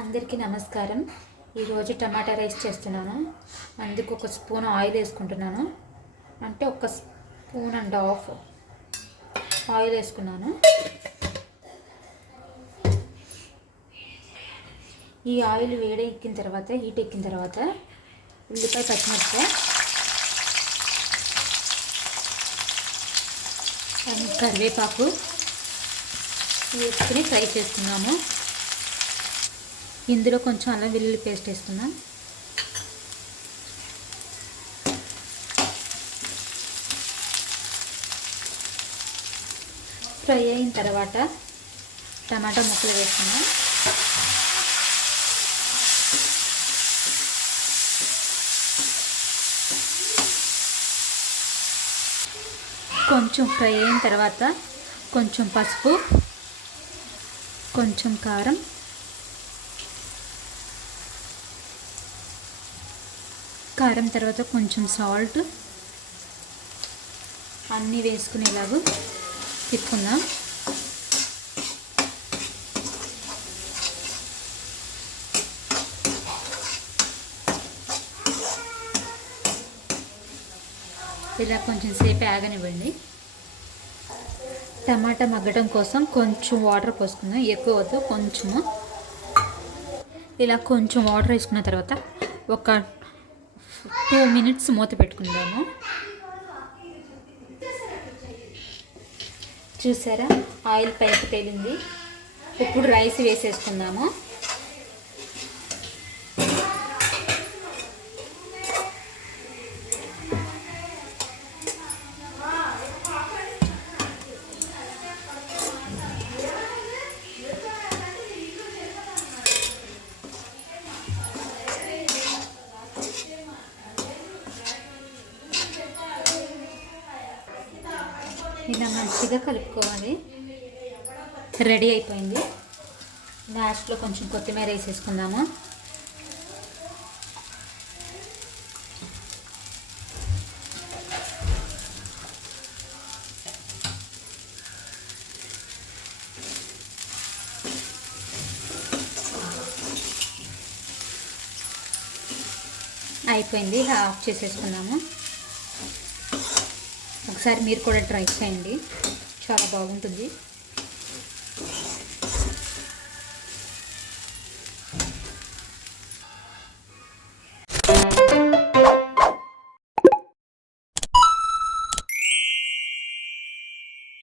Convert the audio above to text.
అందరికీ నమస్కారం. ఈరోజు టమాటా రైస్ చేస్తున్నాను. అందుకు ఒక స్పూన్ ఆయిల్ వేసుకుంటున్నాను. అంటే ఒక స్పూన్ అండ్ హాఫ్ ఆయిల్ వేసుకున్నాను. ఈ ఆయిల్ వేడెక్కిన తర్వాత హీట్ ఎక్కిన తర్వాత ఉల్లిపాయ పచ్చిమిరపకాయ అండ్ కరివేపాకు వేసుకుని ఫ్రై చేసుకున్నాము. ఇందులో కొంచెం అల్లం వెల్లుల్లి పేస్ట్ వేసుకున్నాం. ఫ్రై అయిన తర్వాత టమాటా ముక్కలు వేసుకున్నాం. కొంచెం ఫ్రై అయిన తర్వాత కొంచెం పసుపు, కొంచెం కారం, తర్వాత కొంచెం సాల్ట్ అన్నీ వేసుకునేలాగా తిప్పుకుందాం. ఇలా కొంచెం సేపు ఆగనివ్వండి. టమాటా మగ్గడం కోసం కొంచెం వాటర్ పోసుకుందాం. ఎక్కువ వద్దు, కొంచెము. ఇలా కొంచెం వాటర్ వేసుకున్న తర్వాత ఒక 2 minutes మూత పెట్టుకుందాము. చూసారా, ఆయిల్ పైకి తేలింది. ఇప్పుడు రైస్ వేసేసుకుందాము. ఇలా మంచిగా కలుపుకోవాలి. రెడీ అయిపోయింది. లాస్ట్లో కొంచెం కొత్తిమీర వేసేసుకుందాము. అయిపోయింది. ఆఫ్ చేసేసుకున్నాము. ఒకసారి మీరు కూడా ట్రై చేయండి, చాలా బాగుంటుంది.